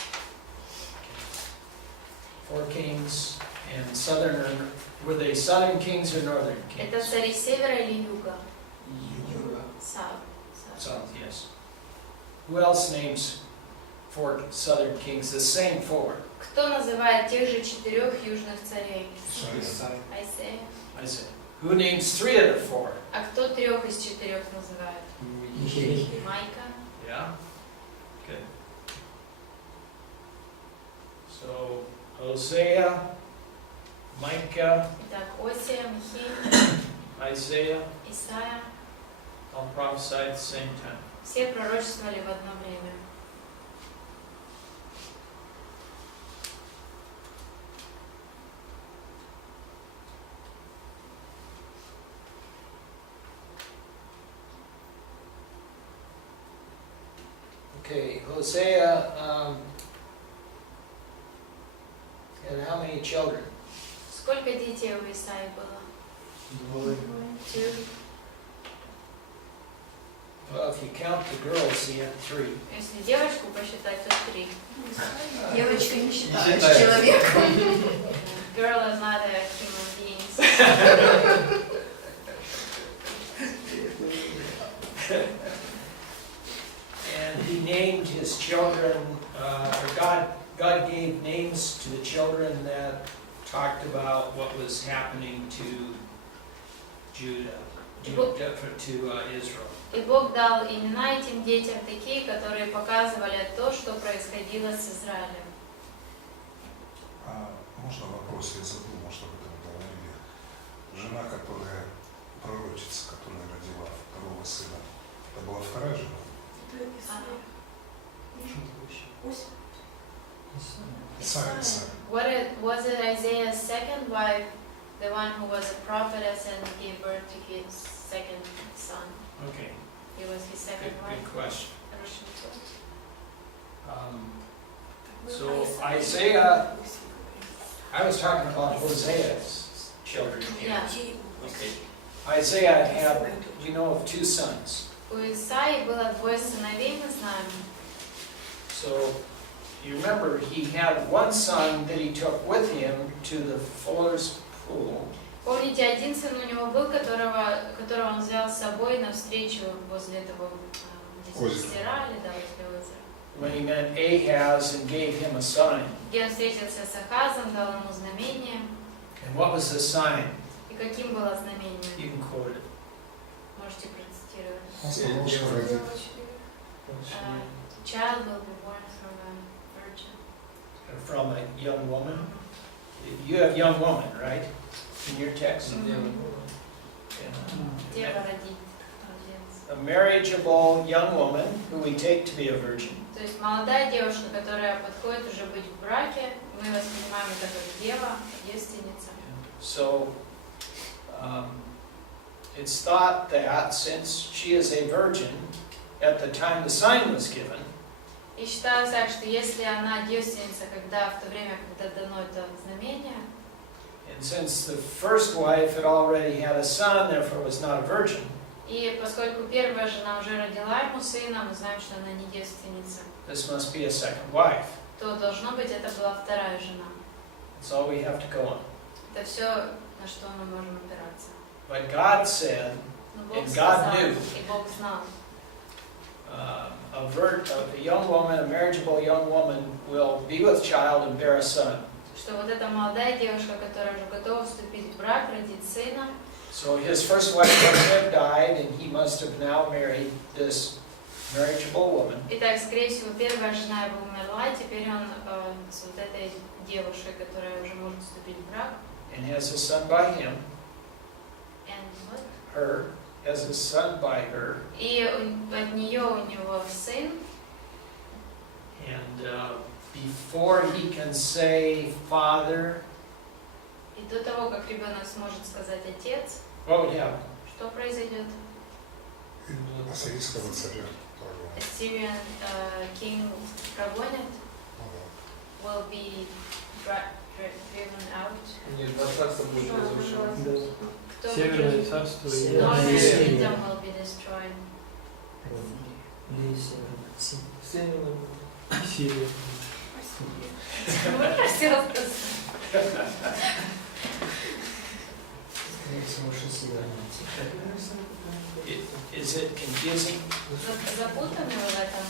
4 kings and southern, were they southern kings or northern kings? Это цари севера или юга? Юга. South. South, yes. Who else names 4 southern kings? The same 4. Кто называет тех же 4 южных царей? Исайя. Isaiah. Isaiah. Who names 3 of the 4? А кто 3 из 4 называет? Майка. Yeah? Good. So, Hosea, Micah, Итак, Осия, Михей, Isaiah, Исайя. all prophesied at the same time. Все пророчествовали в одно время. Okay, Hosea had how many children? Сколько детей у Исаии было? 2. Well, if you count the girls, he had 3. Если девочку посчитать, то 3. Девочка не считается считается. человеком. Girl is not a human being. And he named his children, or God gave names to the children that talked about what was happening to Judah, to Israel. И Бог дал имена этим детям такие, которые показывали то, что происходило с Израилем. А можно вопрос, я забыл, может, об этом говорили. Жена, которая пророчица, которая родила 2-го сына, это была 2-я жена? Исайя. Was it Isaiah's second wife, the one who was a prophetess and gave birth to his second son? Okay, It was his second good wife. question. Хороший вопрос. So Isaiah, I was talking about Hosea's children here. Yeah. Okay. Isaiah had, you know, of 2 sons. У Исаии было 2 сыновей, мы знаем. So you remember he had one son that he took with him to the fuller's pool. Помните, один сын у него был, которого он взял с собой на встречу возле того, где Озеро. стирали, да, возле озера. When he met Ahaz and gave him a sign. Где он встретился с Ахазом, дал ему знамение. And what was the sign? И каким было знамение? You can quote it. Можете процитировать. Он сказал, что родит. Child will be born from a virgin. From a young woman. You have young woman, right? In your text? Дева Yeah. родит младенца. A marriageable young woman who we take to be a virgin. То есть молодая девушка, которая подходит уже быть в браке, мы воспринимаем это как дева, девственница. So it's thought that since she is a virgin, at the time the sign was given, И считалось так, что если она девственница, когда в то время, когда дано это знамение, and since the first wife had already had a son, therefore was not a virgin, и поскольку первая жена уже родила ему сына, мы знаем, что она не девственница, this must be a second wife. то должно быть это была вторая жена. That's all we have to go on. Это все, на что мы можем опираться. But God said, Но Бог And God сказал, knew. и Бог знал, a young woman, a marriageable young woman, will be with child and bear a son. Что вот эта молодая девушка, которая уже готова вступить в брак, родит сына. So his first wife must have died, and he must have now married this marriageable woman. Итак, скорее всего, первая жена его умерла, и теперь он с вот этой девушкой, которая уже может вступить в брак. And has a son by him. And what? Her has a son by her. И от нее у него сын. And before he can say father, И до того, как ребенок сможет сказать отец, what would happen? что произойдет? Ассирийского царя. Assyrian king прогонят, will be driven out. Нет, два царства будет разрушено. Кто Северное будет? царство и Northern Северное. kingdom will be destroyed. Или северная. Северное. Сирия. Можно все рассказать? Скорее всего, что северная. Is it confusing? Запутаны вы в этом?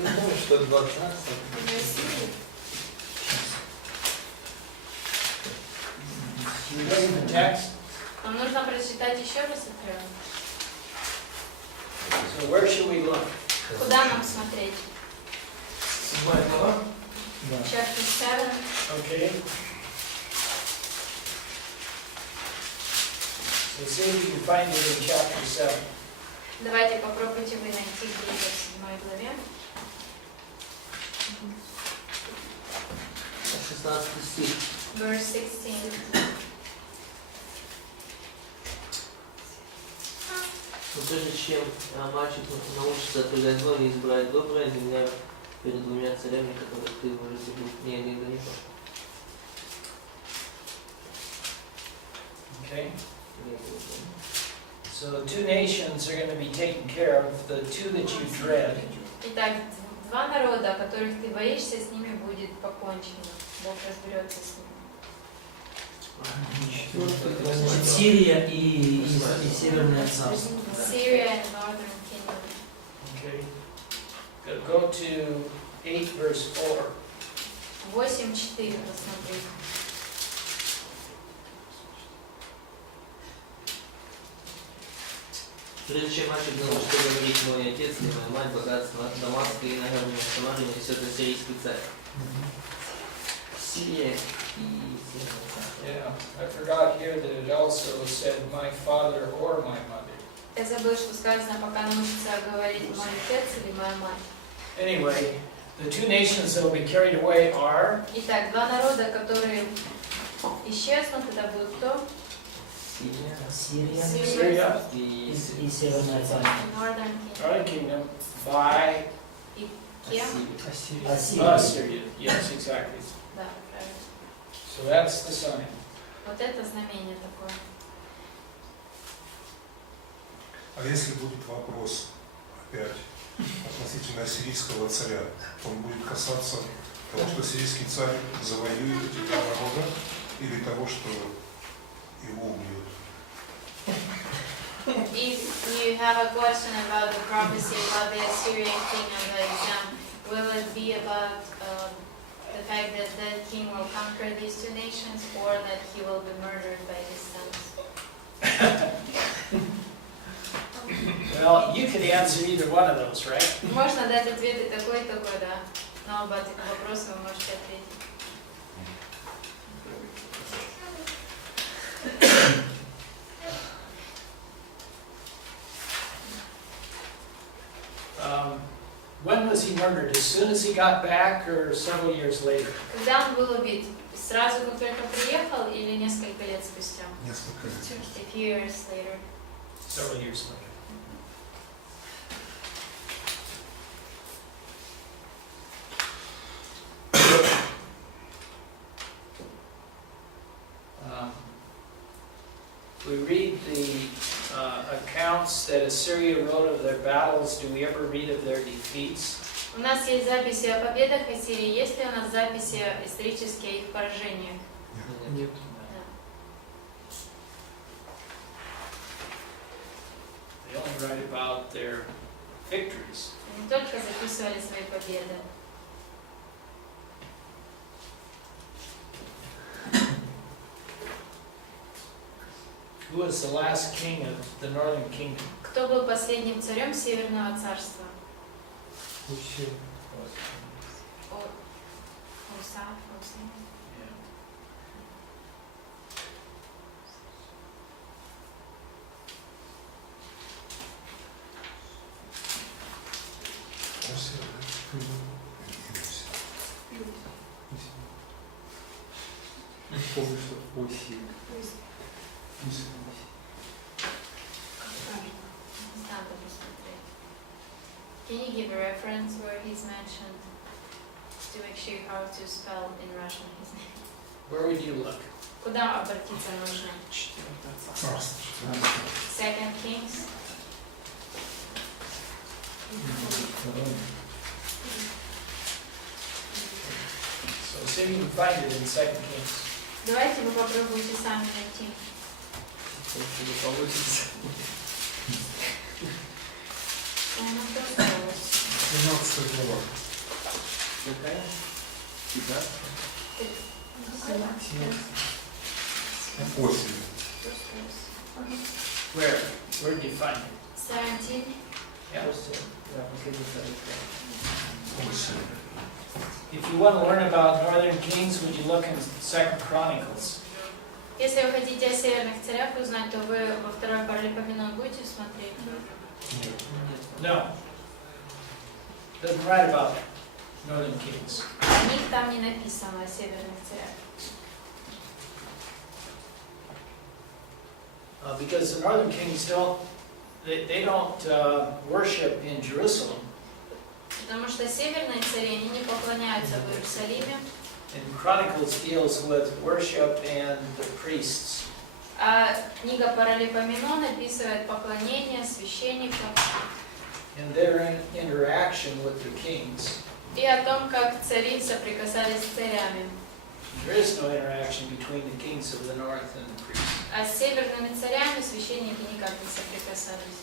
Не знаю, что два царства. Read the text. Нам нужно прочитать еще раз отрывок. So where should we look? Куда нам смотреть? 7 глава. Да. Chapter 7. Okay. So see if you can find it in chapter 7. Давайте попробуйте вы найти где-то в 7 главе. 16 стих. Verse 16. Но прежде чем мальчик научится определять зло и избрать доброе, земля перед двумя царями, которых ты выразил, не далеко. Okay. So the two nations are going to be taken care of. The two that you dread. Итак, два народа, которых ты боишься, с ними будет покончено. Бог разберется с ними. Значит, Сирия и Северное царство. Syria and Northern Kingdom. Okay. Go to 8 verse 4. 8:4 посмотрите. Прежде чем мальчик научится говорить мой отец или моя мать, богатство от Дамаска и награбленное Самарии несет ассирийский царь. Сирия и Северное царство. Yeah, I forgot here that it also said my father or my mother. Я забыла, что сказано, пока научится говорить мой отец или моя мать. Anyway, the two nations that will be carried away are Итак, два народа, которые исчезнут, это будут кто? Сирия Syria, и Северное царство. Northern Kingdom. Northern Kingdom, by И кем? Ассирия. Ассирия. Assyria. Yes, exactly. Да, правильно. So that's the sign. Вот это знамение такое. А если будет вопрос опять относительно ассирийского царя, он будет касаться того, что ассирийский царь завоюет эти два народа, или того, что его убьют? If you have a question about the prophecy about the Assyrian king as an exam, will it be about the fact that that king will conquer these two nations, or that he will be murdered by his sons? Well, you could answer either one of those, right? Можно дать ответ и такой, да. На оба этих вопроса вы можете ответить. When was he murdered? As soon as he got back or several years later? Когда он был убит? Сразу, как только приехал, или несколько лет спустя? Несколько лет. A few years later. Several years later. We read the accounts that Assyria wrote of their battles. Do we ever read of their defeats? У нас есть записи о победах Ассирии. Есть ли у нас записи исторические о их поражениях? Нет. The only write about their victories. Не только записывали свои победы. Who was the last king of the northern kingdom? Кто был последним царем Северного царства? Мужчина. Уса. Yeah. Осия, да? Помню, что Осия. Надо посмотреть. Can you give a reference where he's mentioned to make sure how to spell in Russian his name? Where would you look? Куда обратиться нужно? Царство. Second Kings. So see if you can find it in 2 Kings. Давайте вы попробуйте сами найти. Если не получится. Она досталась. 17 глава. Какая? Тебя? Осия. Where? Where did you find it? 17. Yeah. Осия. Да, последний царь. Осия. If you want to learn about northern kings, would you look in 2 Chronicles? Если вы хотите о северных царях узнать, то вы во второй Паралипоменон будете смотреть? Нет. No. Doesn't write about northern kings. О них там не написано, о северных царях. Because the northern kings they don't worship in Jerusalem. Потому что северные цари, они не поклоняются в Иерусалиме. And Chronicles deals with worship and the priests. А книга Паралипоменон описывает поклонение священников And their interaction with the kings. и о том, как цари соприкасались с царями. There is no interaction between the kings of the north and the priests. А с северными царями священники никак не соприкасались.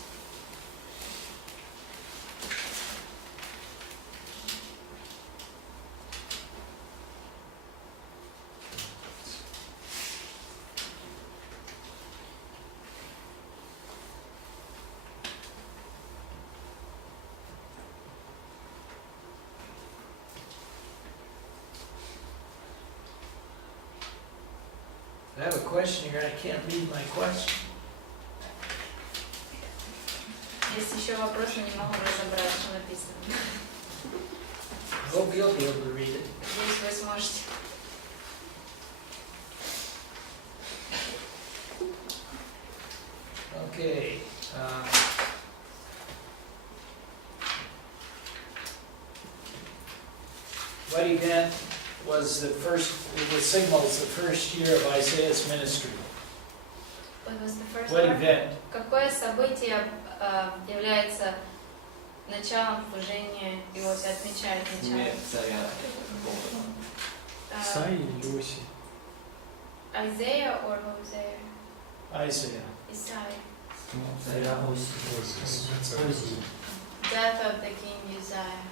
I have a question here, I can't read my question. Есть еще вопрос, но не могу разобрать, что написано. Hope you'll be able to read it. Надеюсь, вы сможете. Okay. What event was the first, it signals the first year of Isaiah's ministry? What was the first What part? event? Какое событие является началом служения Иосифа, отмечает начало? Исаия или Осия? Isaiah or Hosea? Isaiah. Isaiah. Царя Осия. Осия. Death of the king Uzziah.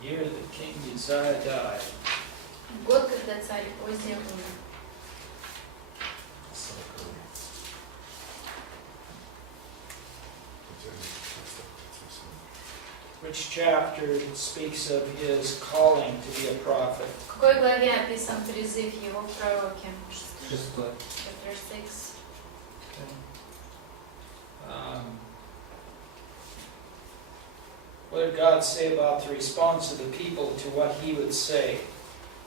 The year that King Uzziah died. Год, когда царь Озия умер. Which chapter speaks of his calling to be a prophet? В какой главе описан призыв его к пророке? 6. Chapter 6. What did God say about the response of the people to what he would say?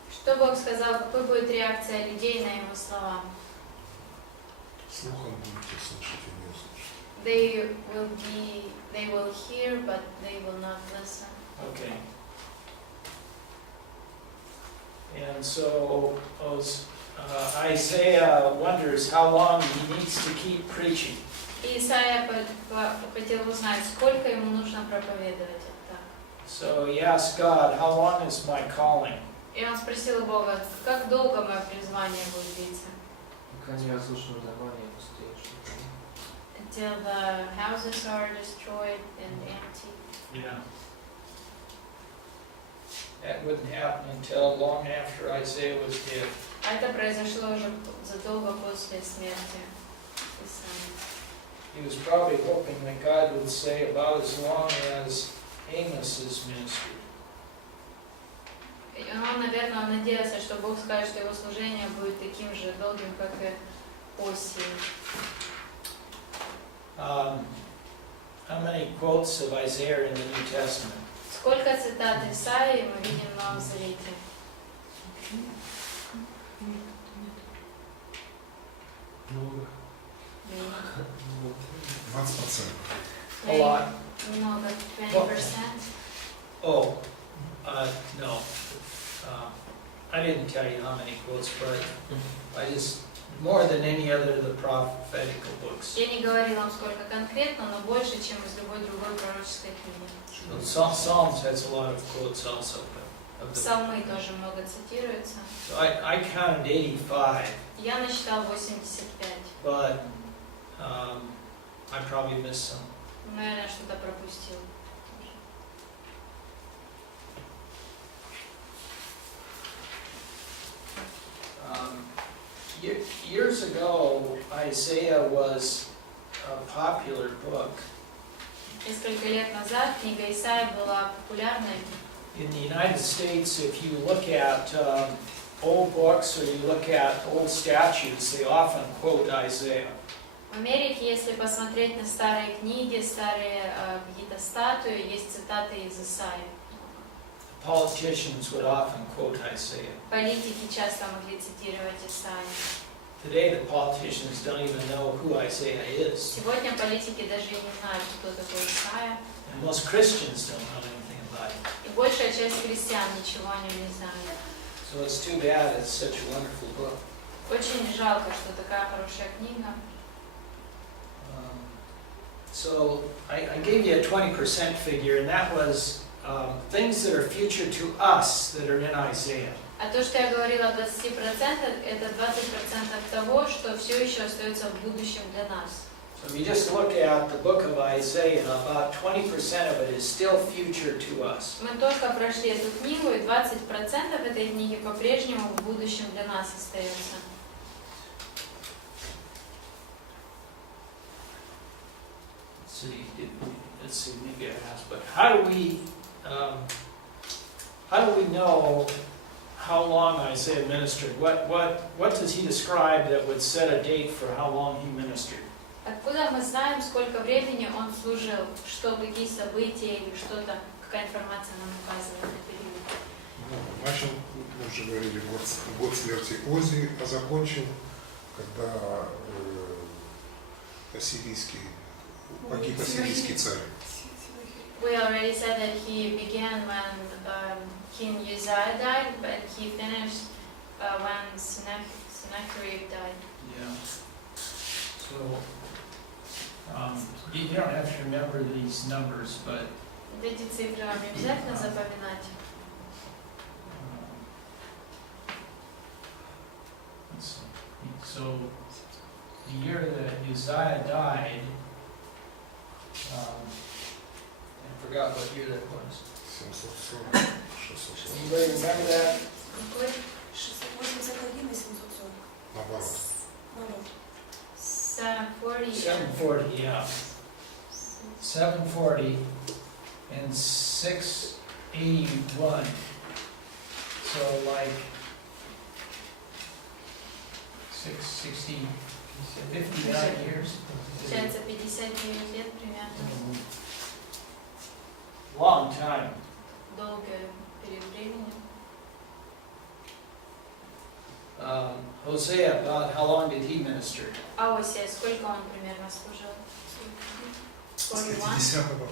Что Бог сказал, какой будет реакция людей на его слова? Слухом будете слышать и не услышать. They will hear, but they will not listen. Okay. And so Isaiah wonders how long he needs to keep preaching. И Исайя хотел узнать, сколько ему нужно проповедовать это. So he asked God, how long is my calling? И он спросил Бога, как долго мое призвание будет длиться? Пока не разрушено здание пустеешь. Until the houses are destroyed and empty. Yeah. That wouldn't happen until long after Isaiah was dead. А это произошло уже задолго после смерти Исаии. He was probably hoping that God would say about as long as Amos's ministry. И он, наверное, надеялся, что Бог скажет, что его служение будет таким же долгим, как и Осии. How many quotes of Isaiah in the New Testament? Сколько цитат Исаии мы видим в Новом Завете? Много. 20%. A lot. Много, 20%. Oh, no. I didn't tell you how many quotes, but I just, more than any other of the prophetical books. Я не говорила вам сколько конкретно, но больше, чем из любой другой пророческой книги. Psalms has a lot of quotes also. Псалмы тоже много цитируются. So I counted 85, Я насчитал 85. but I probably missed some. Наверное, что-то пропустил. Years ago, Isaiah was a popular book. Несколько лет назад книга Исаии была популярной. In the United States, if you look at old books or you look at old statutes, they often quote Isaiah. В Америке, если посмотреть на старые книги, старые какие-то статуи, есть цитаты из Исаии. Politicians would often quote Isaiah. Политики часто могли цитировать Исаию. Today, the politicians don't even know who Isaiah is. Сегодня политики даже и не знают, кто такой Исаия. And most Christians don't know anything about it. И большая часть христиан ничего о нем не знает. So it's too bad it's such a wonderful book. Очень жалко, что такая хорошая книга. So I gave you a 20% figure, and that was things that are future to us that are in Isaiah. А то, что я говорила о 20%, это 20% того, что все еще остается в будущем для нас. So if you just look at the book of Isaiah, about 20% of it is still future to us. Мы только прошли эту книгу, и 20% этой книги по-прежнему в будущем для нас остается. Let's see, maybe I asked, but how do we know how long Isaiah ministered? What does he describe that would set a date for how long he ministered? Откуда мы знаем, сколько времени он служил, что, какие события или что-то, какая информация нам указывает на период? Начал, мы уже говорили, год смерти Озии, а закончил, когда погиб ассирийский царь. We already said that he began when King Uzziah died, but he finished when Sennacherib died. Yeah. So you don't have to remember these numbers, but Эти цифры вам не обязательно запоминать. let's see. So the year that Uzziah died, I forgot what year that was. 740, 640. Anybody remember that? Какой? 681 и 740. Наоборот. Наоборот. 740. 740, yeah. 740 and 681. So like 660, 59 years. Получается 59 лет примерно. Long time. Долгий период времени. Hosea, about how long did he minister? А Осия, сколько он примерно служил? С 41? 50-го по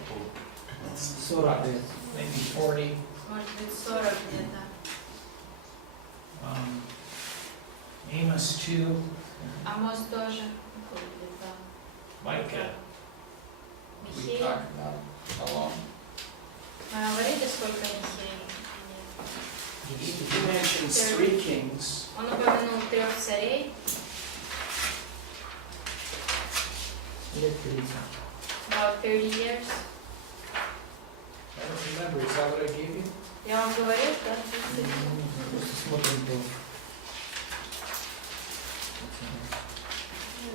15. 40 лет. Maybe 40. Может быть 40 где-то. Amos 2. Амос тоже. Где-то. Micah. We Михей. talked about how long. Мы говорили, сколько Михей? He mentions 3 kings. Он упомянул 3 царей. Лет 30. About 30 years. I don't remember, is that what I gave you? Я вам говорил, да? Просто смотрим по...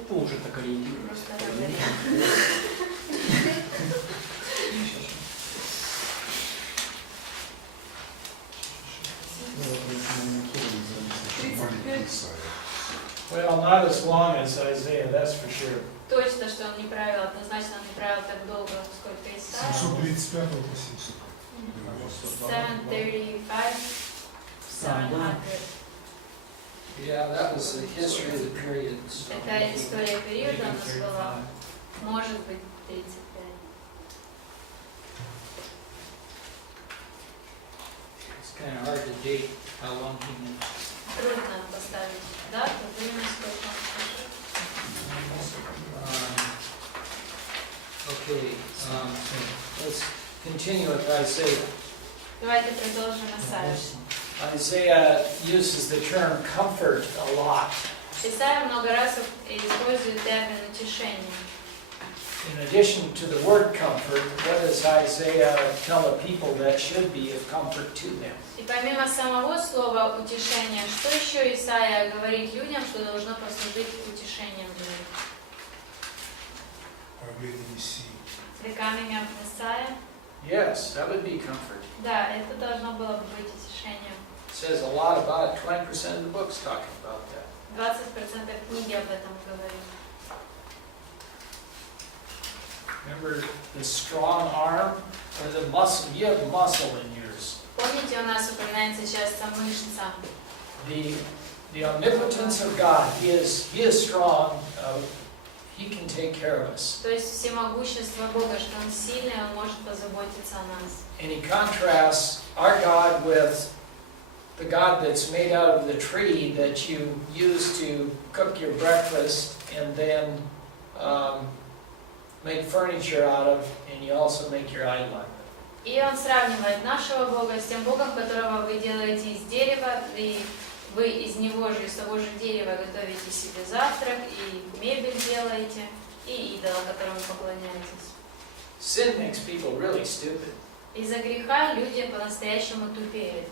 Это уже так ориентируемся. Просто говорил. Маленький Исаия. Well, not as long as Isaiah, that's for sure. Точно, что он не правил, однозначно он не правил так долго, сколько Исаия. 735 по 700. 735, 700. Yeah, that was the history of the period. So Это история периода у нас была. 35. Может быть 35. It's kind of hard to date how long he lived. Трудно поставить дату, время, сколько он служил. Okay, let's continue with Isaiah. Давайте продолжим Исаию. Isaiah uses the term comfort a lot. Исаия много раз использует термин утешение. In addition to the word comfort, what does Isaiah tell the people that should be of comfort to them? И помимо самого слова утешение, что еще Исаия говорит людям, что должно послужить утешением для них? Правление Мессии. The coming of Messiah? Yes, that would be comfort. Да, это должно было бы быть утешением. It says a lot about it. 20% of the book's talking about that. 20% книги об этом говорит. Remember the strong arm or the muscle? You have muscle in yours. Помните, у нас упоминается часто мышца. The omnipotence of God. He is strong. He can take care of us. То есть всемогущество Бога, что Он сильный, Он может позаботиться о нас. And he contrasts our God with the God that's made out of the tree that you use to cook your breakfast and then make furniture out of, and you also make your idol. И Он сравнивает нашего Бога с тем Богом, которого вы делаете из дерева, и вы из него же, из того же дерева готовите себе завтрак, и мебель делаете, и идола, которому поклоняетесь. Sin makes people really stupid. Из-за греха люди по-настоящему тупеют.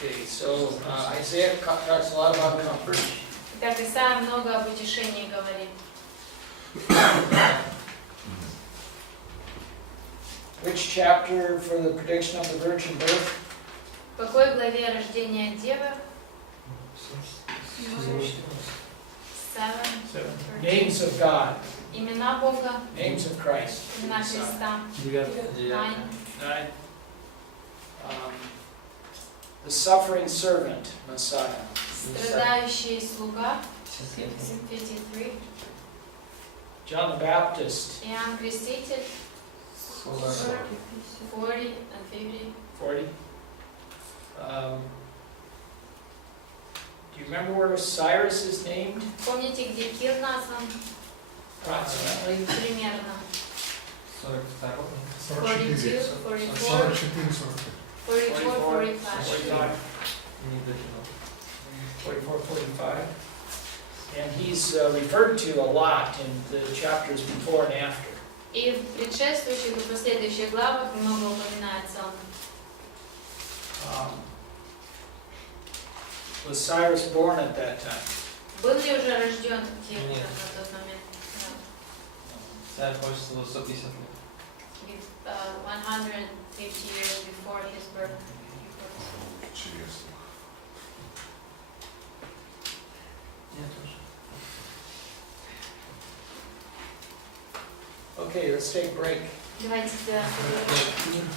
Okay, so Isaiah talks a lot about comfort. Итак, Исаия много об утешении говорит. Which chapter for the prediction of the virgin birth? В какой главе рождения Девы? 7. Names of God, Имена Бога, names of Christ. имена Христа. 9. 9. The suffering servant, Messiah. Страдающий слуга. 53. John the Baptist, Иоанн Креститель. 40 and 50. 40. Do you remember where Cyrus is named? Помните, где Кир назван? Approximately. Примерно. 44. 42, 44, 44, 45. 44, 45. 45. 44, 45. And he's referred to a lot in the chapters before and after. И в предшествующих и последующих главах много упоминается он. Was Cyrus born at that time? Был ли уже рожден Кир Нет. на тот момент? Царь хочется 150 лет. Да. 150 years before his birth. Интересно. Я тоже. Okay, let's take a break. Давайте сделаем перерыв.